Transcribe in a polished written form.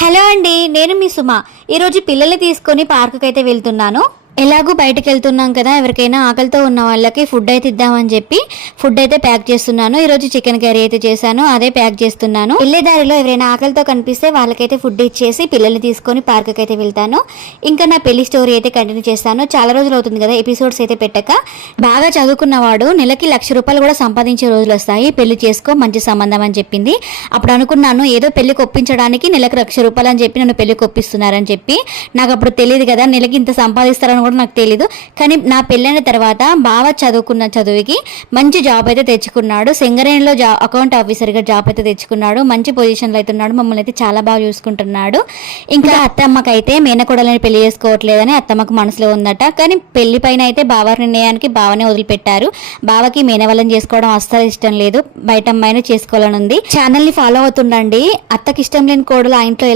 Hello అండి, నేను మీ సుమ. ఈరోజు పిల్లల్ని తీసుకొని పార్కుకి అయితే వెళ్తున్నాను. ఎలాగూ బయటకు వెళ్తున్నాం కదా, ఎవరికైనా ఆకలితో ఉన్న వాళ్ళకి ఫుడ్ అయితే ఇద్దామని చెప్పి ఫుడ్ అయితే ప్యాక్ చేస్తున్నాను. ఈరోజు చికెన్ కర్రీ అయితే చేశాను, అదే ప్యాక్ చేస్తున్నాను. వెళ్ళే దారిలో ఎవరైనా ఆకలితో కనిపిస్తే వాళ్ళకైతే ఫుడ్ ఇచ్చేసి పిల్లల్ని తీసుకొని పార్కుకి అయితే వెళ్తాను. ఇంకా నా పెళ్లి స్టోరీ అయితే కంటిన్యూ చేస్తాను. చాలా రోజులు అవుతుంది కదా ఎపిసోడ్స్ అయితే పెట్టక. బాగా చదువుకున్నవాడు నెలకి ₹1,00,000 కూడా సంపాదించే రోజులు వస్తాయి, పెళ్లి చేసుకో, మంచి సంబంధం అని చెప్పింది. అప్పుడు అనుకున్నాను ఏదో పెళ్లికి ఒప్పించడానికి నెలకు ₹1,00,000 అని చెప్పి నన్ను పెళ్లికి ఒప్పిస్తున్నారని చెప్పి. నాకు అప్పుడు తెలియదు కదా నెలకి ఇంత సంపాదిస్తారని కూడా నాకు తెలీదు. కానీ నా పెళ్ళైన తర్వాత బాగా చదువుకున్న చదువుకి మంచి జాబ్ అయితే తెచ్చుకున్నాడు. సింగరేణిలో అకౌంట్ ఆఫీసర్గా జాబ్ అయితే తెచ్చుకున్నాడు. మంచి పొజిషన్లో అయితే ఉన్నాడు. మమ్మల్ని అయితే చాలా బాగా చూసుకుంటున్నాడు. ఇంకా అత్తమ్మకైతే మేనకోడలని పెళ్లి చేసుకోవట్లేదని అత్తమ్మకు మనసులో ఉందట. కానీ పెళ్లి పైన అయితే బావ నిర్ణయానికి బావనే వదిలిపెట్టారు. బావకి మేనవల్లని చేసుకోవడం అస్సలు ఇష్టం లేదు, బయట అమ్మాయిని చేసుకోవాలని ఉంది. ఛానల్ని ఫాలో అవుతుండండి. అత్తకి ఇష్టం లేని కోడలు ఆ ఇంట్లో